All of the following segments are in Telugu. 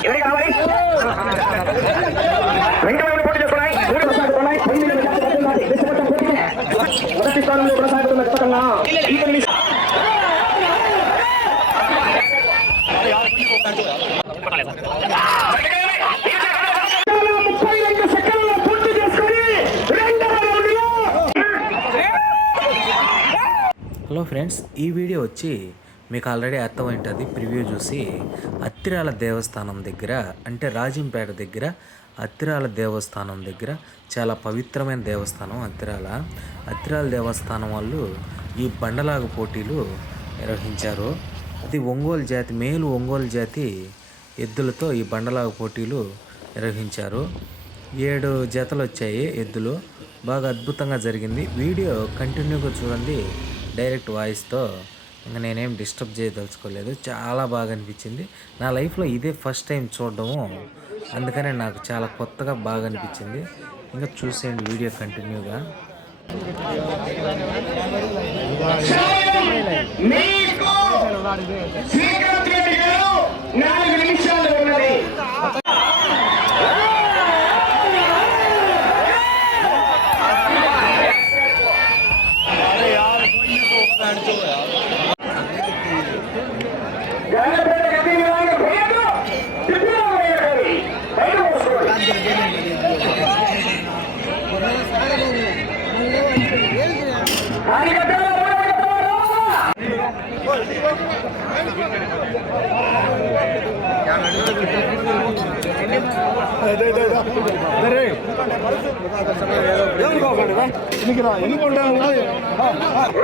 ఎవరికి కావాలి వెంకటరావు పోటీ చేస్తున్నాయి మూడు కొనసాగుతున్నాయి తొమ్మిది జాతి మొదటి స్థానంలో కొనసాగుతున్న ఖచ్చితంగా ఈతని ముప్పై రెండు సెకండ్లు పూర్తి చేసుకొని రెండవ రౌండ్లో హలో ఫ్రెండ్స్ ఈ వీడియో వచ్చి మీకు ఆల్రెడీ అర్థమైంటుంది. ప్రివ్యూ చూసి అత్తిరాల దేవస్థానం దగ్గర అంటే రాజంపేట దగ్గర అత్తిరాల దేవస్థానం దగ్గర చాలా పవిత్రమైన దేవస్థానం అత్తిరాల. అత్తిరాల దేవస్థానం వాళ్ళు ఈ బండలాగు పోటీలు నిర్వహించారు. అది ఒంగోలు జాతి మేలు ఒంగోలు జాతి ఎద్దులతో ఈ బండలాగు పోటీలు నిర్వహించారు. ఏడు జతలు వచ్చాయి ఎద్దులు. బాగా అద్భుతంగా జరిగింది. వీడియో కంటిన్యూగా చూడండి. డైరెక్ట్ వాయిస్తో ఇంకా నేనేం డిస్టర్బ్ చేయదలుచుకోలేదు. చాలా బాగా అనిపించింది. నా లైఫ్లో ఇదే ఫస్ట్ టైం చూడడము. అందుకనే నాకు చాలా కొత్తగా బాగా అనిపించింది. ఇంకా చూసేయండి వీడియో కంటిన్యూగా. నాలుగు నిమిషాలు ఉన్నది.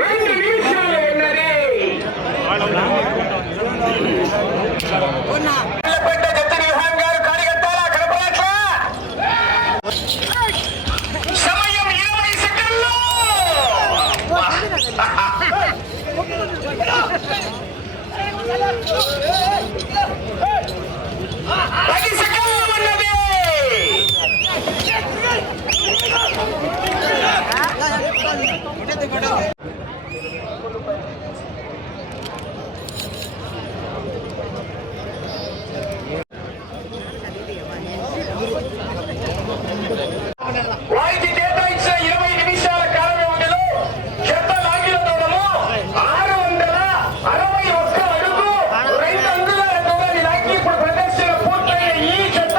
రెండు నిమిషాలు ఉన్నది పెద్ద జత్తి విహాన్ గారు కార్యకర్తల కనపడట్ల సమయం ఇరవై సెకండ్లు పది సెకండ్లు ఉన్నది వారికి కేటాయించిన ఇరవై నిమిషాల కాల వ్యవధిలో చెత్త లాగిల దూరము ఆరు వందల అరవై ఒక్క అడుగు రెండు అంగుళాల దూరాన్ని లాగి ఇప్పుడు ప్రదర్శన పూర్తయిన ఈ చెత్త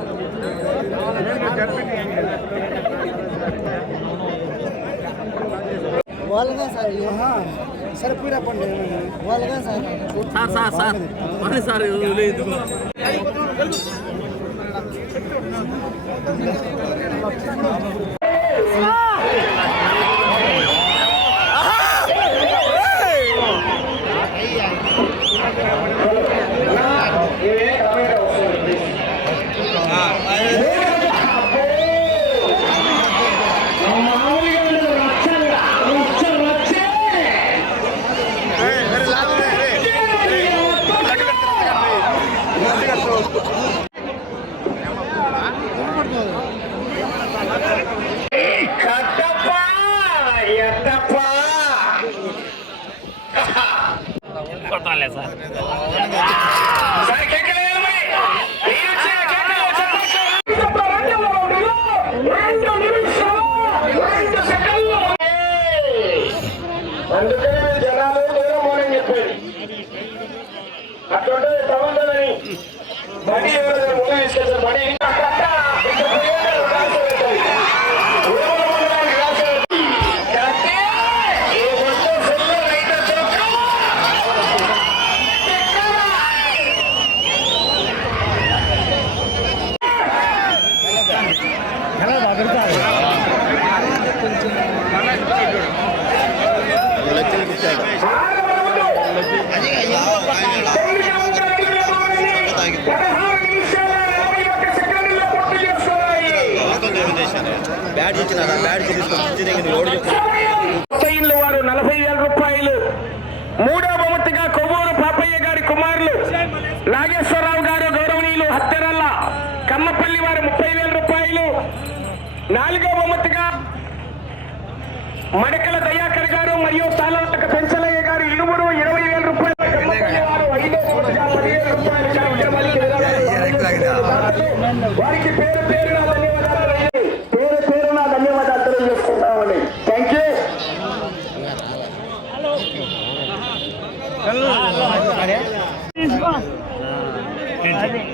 వాళ్ళగా సార్ సరే పూరా పండి వాళ్ళగా సార్ సార్ సార్ సార్ మరి సార్ లేదు మామూలుగా ఉండదు రచ్చంగా రచ్చ రచ్చే కట్టప్ప ఎట్టప్ప కొట్టాలే సార్ సరే కేకలేయాలి మరి. మీరు ఇచ్చిన కేకలు చెప్పండి. ఇప్పుడు రెండవ రౌండ్లో రెండు నిమిషాలు రెండు సెకండ్లు అందుకనే జనాలు దూరమని చెప్పేది అట్లుంటే తగులుతుందని బండి ఎవరు ముందు తీసుకెళ్తారు బండి ఇంకా కట్ట, ఇంకా పోయేది రాసి పెట్టాలి. ఉడమల మండలానికి రాసి పెట్టాలి. కట్టే, ఈ మొత్తం ఫుల్ రైతు చొక్కా. నాగేశ్వరరావు గారు గౌరవనీయులు హత్తెరల్ల కమ్మపల్లి వారు ముప్పై వేల రూపాయలు నాలుగో బహుమతిగా మడకల దయాకర్ గారు మరియు తాళాటక పెంచలయ్య గారు ఇరువురు ఇరవై వేల రూపాయలు వారికి పేరు పేరు నా ధన్యవాదాలు. పేరు పేరు నా ధన్యవాదాలు తెలియజేసుకుంటామండి థ్యాంక్ యూ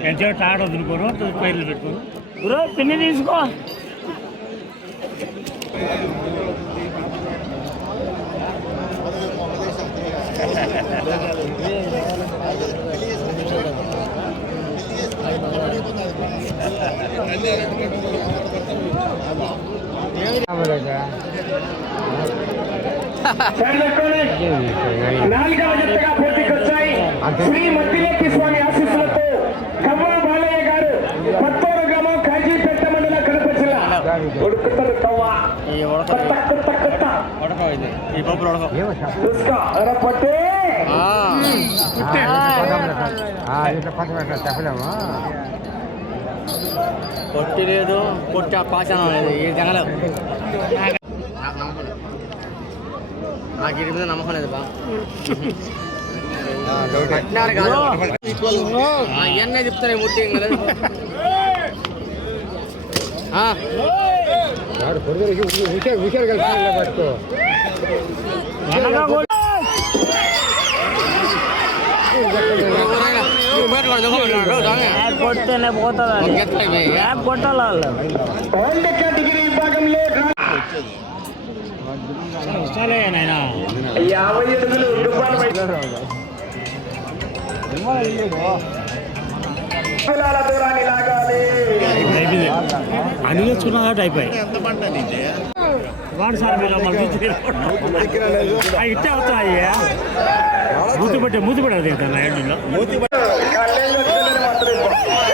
ఎంత వదులుకోను పైర్లు పెట్టుకోను గురు పిన్ని తీసుకో. నాలుగవ జతగా పోటీకి వచ్చాయి శ్రీ మద్దిలేపి స్వామి ఆశీస్సులతో కవ్వ బాలయ్య గారు పత్తూరు గ్రామం కాజీపేట మండలం కడప జిల్లా ఉడుకుతారు కవ్వ కొత్త కొత్త కొత్త ఈ కొట్టి లేదు కొట్టి పాశానం లేదు ఈ జంగలు. నాకు ఇటు మీద నమ్మకం లేదు బా. కట్టినారు కాదు ఇవన్నీ చెప్తాను ముట్టి. ఆ, కొట్టేనే పోతుంది అయిపోయి. కొట్టాలి వాళ్ళు యాభై పిల్లల దూరాన్ని లాగాలి అన్ని తెచ్చుకున్నా కాబట్టి అయిపోయి వాడు సార్ ఇట్టే అవుతాయి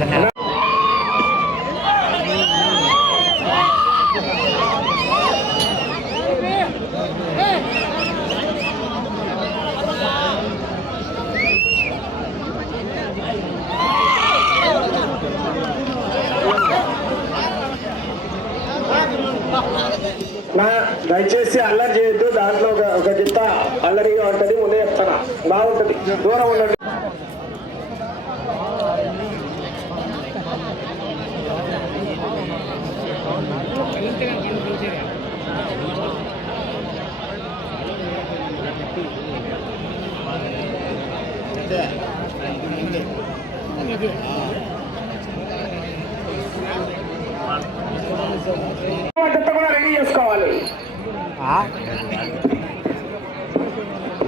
ఎప్పుడు నా దయచేసి అల్లరి చేయొద్దు దాంట్లో ఒక ఒక గిత్త అల్లరిగా ఉంటుంది ముందే చెప్తాను? బాగుంటుంది. దూరం ఉండండి. రెడీ చేసుకోవాలి.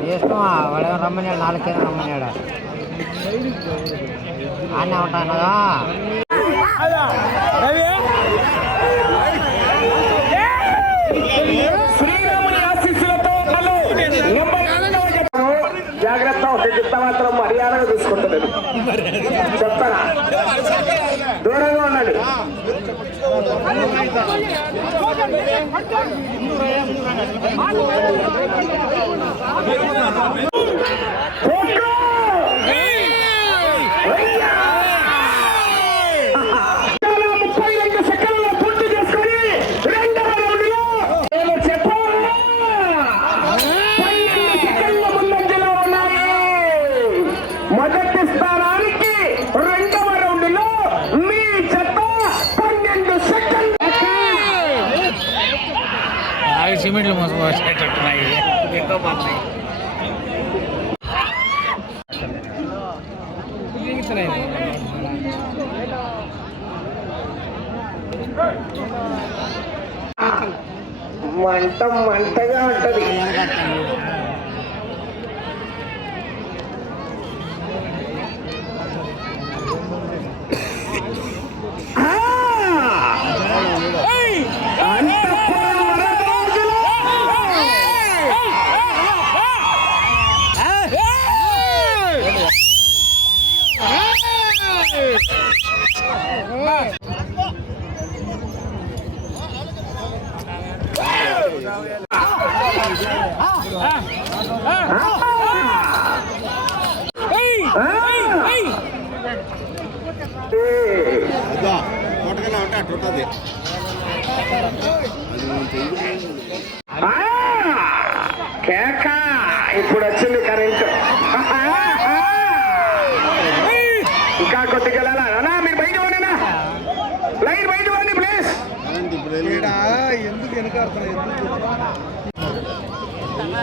ఇష్టమా వాడు రమ్మన్నాడు నాలుగు కింద ఆనే ఉంటాను జత. జాగ్రత్త ఒక మాత్రం మర్యాదగా చూసుకుంటుంది చెప్తారా దూరంగా ఉండండి కొట్టు! వెయ్యా! చాలా ముప్పై రెండు సెకండ్లు పూర్తి చేసుకొని రెండవ రౌండ్లో నేను చెప్పాలా? పన్నెండు సెకండ్ల ముందంజలో ఉన్నాయి మొదటి స్థానానికి రెండవ రౌండ్లో మీ జత పన్నెండు సెకండ్లు సిమెంట్లు మోసపోతున్నాయి ఎక్కువ పడుతున్నాయి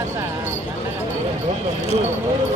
啊，对。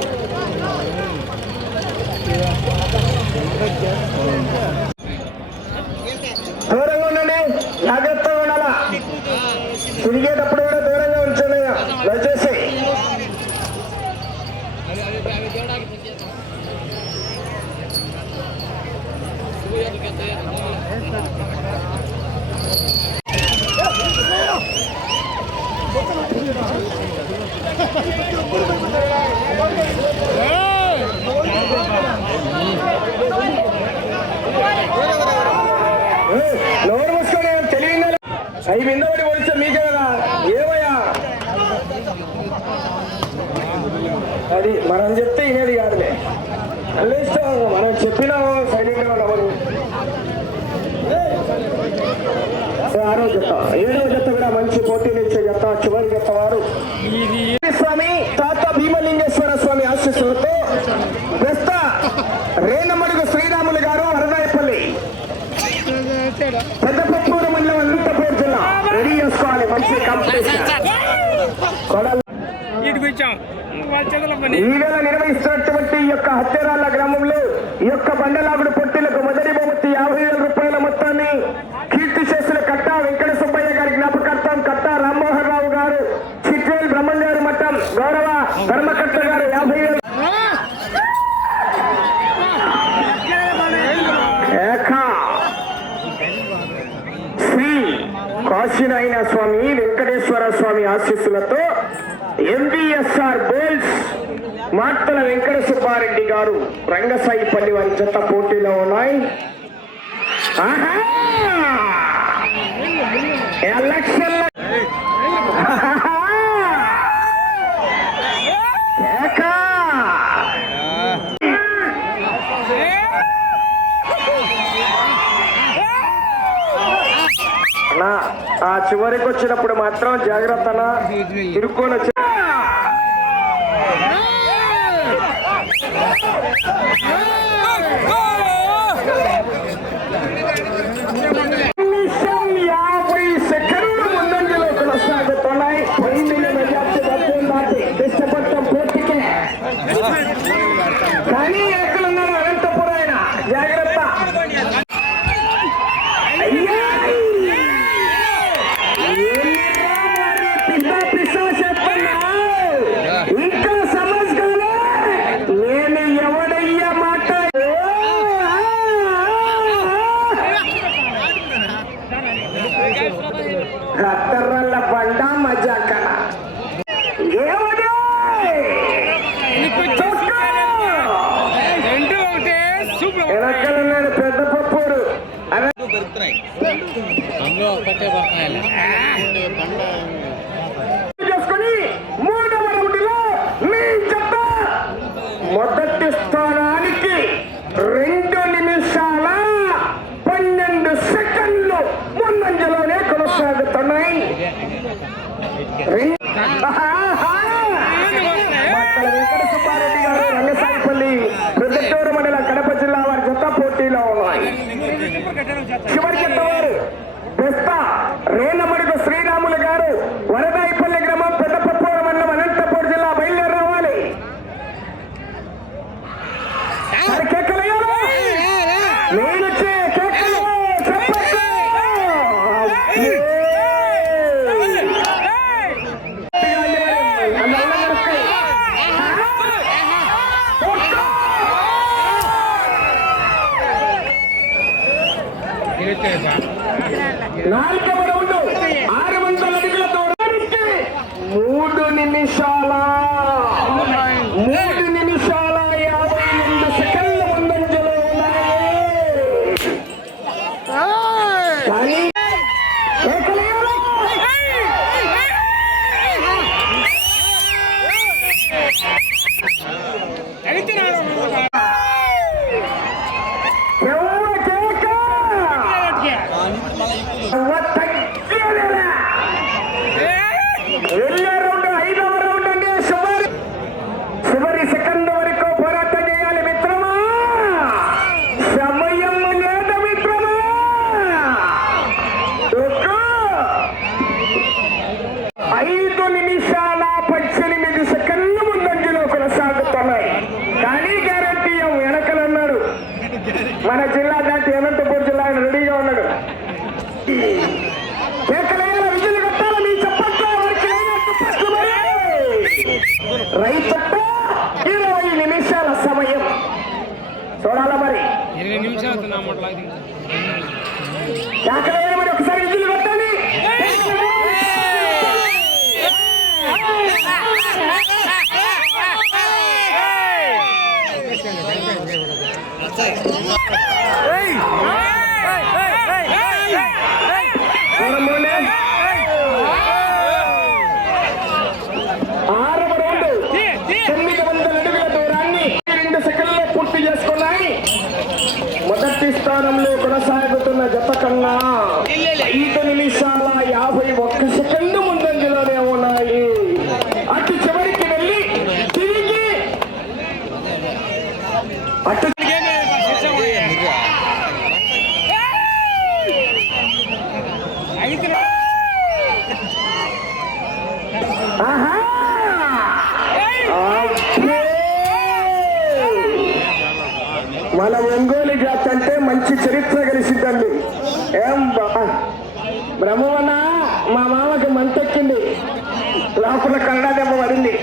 అది మనం చెప్తే ఇనేది కాదులే. అల్లేస్తా మనం చెప్పినాము సైలెంట్గా ఉండమని ఆరో జత ఏడో జత కూడా మంచి పోటీనిచ్చే జత చివరి జత వారు స్వామి తాత భీమలింగేశ్వర స్వామి ఆశీస్సులతో ప్రస్త రేణమడుగు శ్రీరాములు గారు వరదాయపల్లి పెద్దపప్పూరు మండలం అనంతపూర్ జిల్లా రెడీ చేసుకోవాలి మంచి కాంపిటీషన్ కొడాలి ఈవేళ నిర్వహిస్తున్నటువంటి ఈ యొక్క హత్యరాళ్ళ గ్రామంలో ఈ యొక్క బండలాగుడు పొట్టిలకు మొదటి బహుమతి యాభై వేల రూపాయల మొత్తాన్ని కీర్తి చేసిన కట్ట వెంకట సుబ్బయ్య గారి జ్ఞాపకార్థం కట్ట రామ్మోహన్ రావు గారు చిట్వేల్ బ్రహ్మంగారి మఠం గౌరవ ధర్మకర్త గారు యాభై వేల శ్రీ కాశీనాయన స్వామి వెంకటేశ్వర స్వామి ఆశీస్సులతో ఎంబీఎస్ఆర్ బోల్స్ మార్తల వెంకట సుబ్బారెడ్డి గారు రంగసాయిపల్లి వారి జత పోటీలో ఉన్నాయి. ఆ చివరికి వచ్చినప్పుడు మాత్రం జాగ్రత్త అన్నా. Yes! మొదటి స్థానంలో కొనసాగుతున్న జత కన్నా ఐదు నిమిషాల యాభై ఒక్క సెకండ్ ముందంజలోనే ఉన్నాయి అటు చివరికి వెళ్ళి తిరిగి అటు ఆహా! అబ్బే! మన ఒంగోలు జాతి అంటే మంచి చరిత్ర కలిసిందండి. ఏం బా- బ్రహ్మవన్న మా మామకి మంతెక్కింది లోపల కన్నడ దెబ్బ పడింది.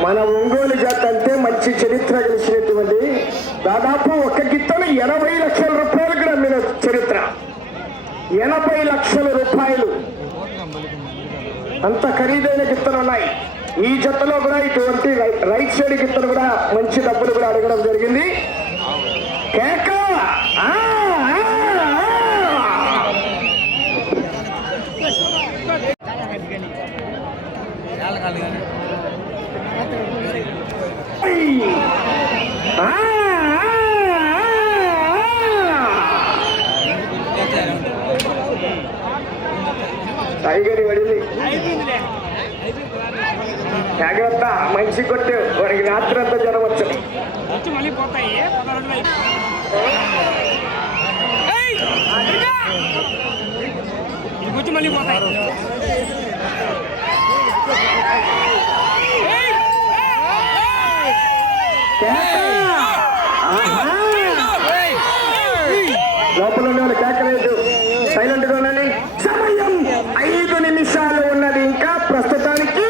మన ఒంగోలు జాతి అంటే మంచి చరిత్ర కలిసినటువంటి దాదాపు ఒక గిత్తను ఎనభై లక్షల రూపాయలకు అమ్మిన చరిత్ర. ఎనభై లక్షల రూపాయలు. అంత ఖరీదైన గిత్తలు ఉన్నాయి. ఈ జతలో కూడా ఇటువంటి రై- రైట్ సైడ్ గిత్తలు కూడా మంచి డబ్బులు కూడా అడగడం జరిగింది కేక ఆ, ఆ, ఆ. ఆ, ఆ, ఆ. టైగర్ పడింది జాగ్రత్త మనిషి కొట్టు వాడికి రాత్రి అంతా జ్వరం వచ్చింది వచ్చి మళ్ళీ పోతాయి పదహారు రోజులు ఇది వచ్చి మళ్ళీ పోతాయి లోపల ఉన్న వాళ్ళు కేకలేదు సైలెంట్గా గా ఉండండి సమయం ఐదు నిమిషాలు ఉన్నది ఇంకా ప్రస్తుతానికి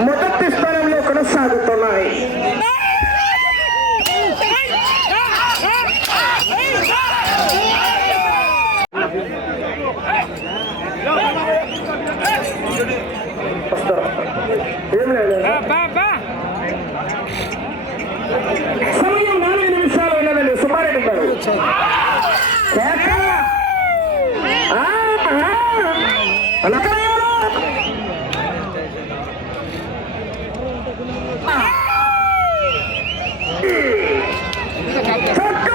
మొదటి స్థానంలో కొనసాగుతున్నాయి వస్తారు. ఏం లేదు బా బా సమయం నాలుగు నిమిషాలు ఉన్నదండి సుబ్బారెడ్డి గారు కేక! ఆ, ఆ! అనకయ్య! చక్క!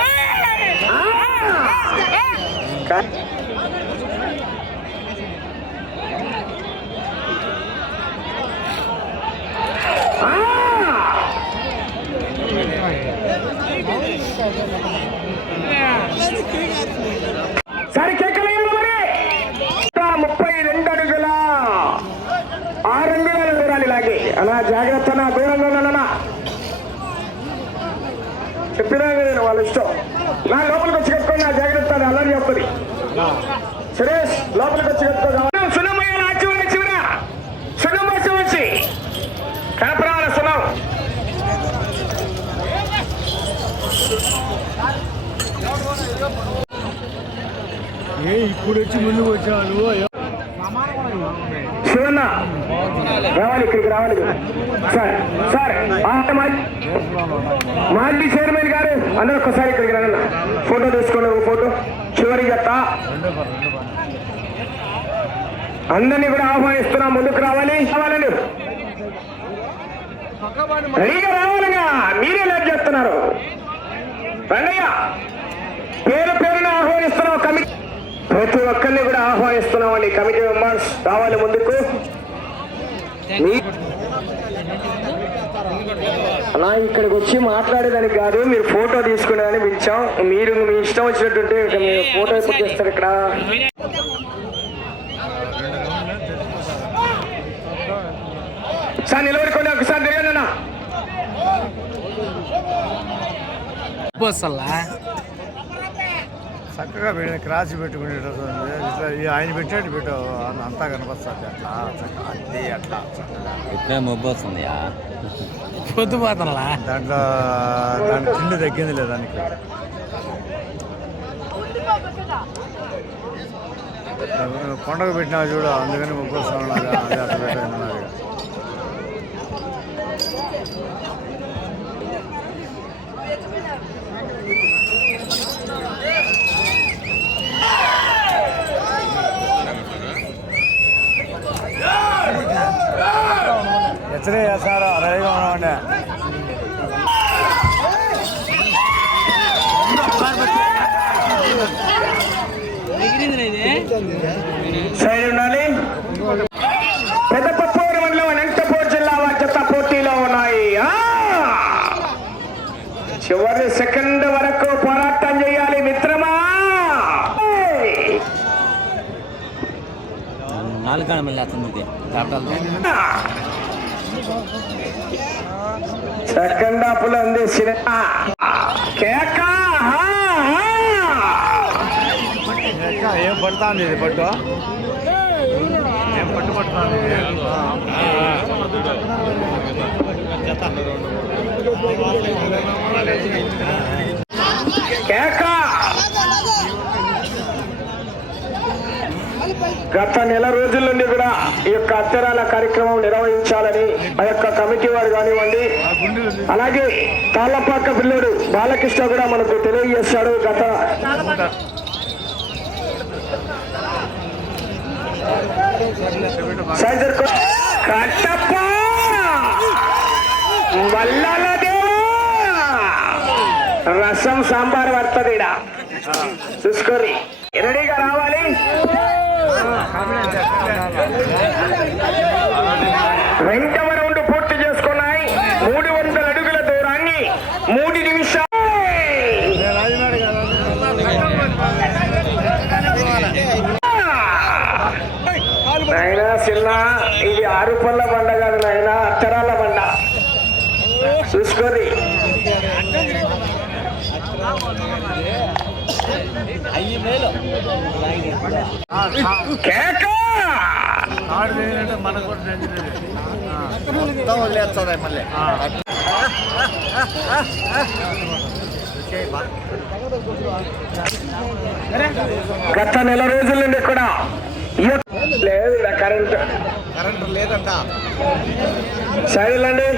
ఆ! క- ఆ! సరి కేకలేదు మరి ఇంకా ముప్పై రెండు అడుగుల ఆరు అంగుళాలు దూరాలు ఇలాగే అలా జాగ్రత్త నా దూరంగా చెప్పినా నేను వాళ్ళ ఇష్టం నా లోపల వచ్చి కట్టుకోండి నా జాగ్రత్త అది అల్లరి చెప్తుంది సురేష్ లోపలికి వచ్చి కట్టుకో సున్నమయ్య నా చివరి చివర సున్నమ్మ వచ్చి కనపరాల సున్నం ఏ ఇప్పుడు వచ్చి ముందుకు వచ్చాను శివన్న రావాలి ఇక్కడికి రావాలి. సార్ సార్ మాజీ చైర్మన్ గారు అందరూ ఒక్కసారి ఇక్కడికి రండి ఫోటో తీసుకోండి ఒక ఫోటో. చివరి జత అందరినీ కూడా ఆహ్వానిస్తున్నాం. ముందుకు రావాలి. రావాలండి రెడీగా రావాలిగా. మీరే లేట్ చేస్తున్నారు. రంగయ్య పేరు పేరున ఆహ్వానిస్తున్నాం కమిటీ. ప్రతి ఒక్కరిని కూడా ఆహ్వానిస్తున్నామండి కమిటీ మెంబర్స్ రావాలి ముందుకు. అలా ఇక్కడికి వచ్చి మాట్లాడేదానికి కాదు. మీరు ఫోటో తీసుకునేదని పిలిచాం. మీరు మీ ఇష్టం వచ్చినట్టుంటే ఫోటో ఎప్పుడు చేస్తారు ఇక్కడ. సార్ నిలబడుకోండి ఒకసారి తిరగండి చక్కగా పెట్టి క్రాస్. ఇట్లా ఈ ఆయన పెట్టేట్టు పెట్టు అంతా కనపస్తుంది అట్లా చక్కగా అద్దీ అట్లా చక్కగా. ఇప్పుడే మొబ్బు వస్తుంది పొద్దుపోతల్లా దాంట్లో దాని తిండి తగ్గింది లేదు దానికి? కొండకు పెట్టినా చూడు అందుకని ముగ్గు వస్తున్నాడు అదే అట్లా పెట్టాను హెచ్చరే చేస్తారు రెడీగా ఉన్నామండి సైడ్ ఉండాలి. పెద్దపప్పూరు మండలం అనంతపూర్ జిల్లా వారి జత పోటీలో ఉన్నాయి. ఆ! చివరి సెకండ్ వరకు పోరాటం చేయాలి మిత్రమా! నాలుగు కాడ మళ్ళీ వస్తుంది సెకండ్ హాఫ్లో ఉంది సినిమా కేక ఏం పడుతుంది ఇది పట్టు? ఏం పట్టు పడుతుంది ఇది కేక గత నెల రోజుల నుండి కూడా ఈ యొక్క అత్తరాల కార్యక్రమం నిర్వహించాలని ఆ యొక్క కమిటీ వారు కానివ్వండి అలాగే తాళ్ళపాక పిల్లడు బాలకృష్ణ కూడా మనకు తెలియజేశాడు గత కట్టప్ప! రసం సాంబార్ పడుతుంది ఈడ. చూసుకోరి. రెడీగా రావాలి? రెండవ రౌండ్ పూర్తి చేసుకున్నాయి. మూడు వందల అడుగుల దూరాన్ని మూడు నిమిషాలు. నాయనా చిన్న ఇది ఆరు పళ్ళ బండ కాదు నాయన అత్తరాల బండ. చూసుకోరి కేక ఆడు చేయాలంటే మనకు కూడా తెలియదు మొత్తం వదిలేస్తుంది మళ్ళీ గత నెల రోజుల నుండి కూడా లేదు కరెంట్. కరెంట్ లేదంట. సైడ్ అండి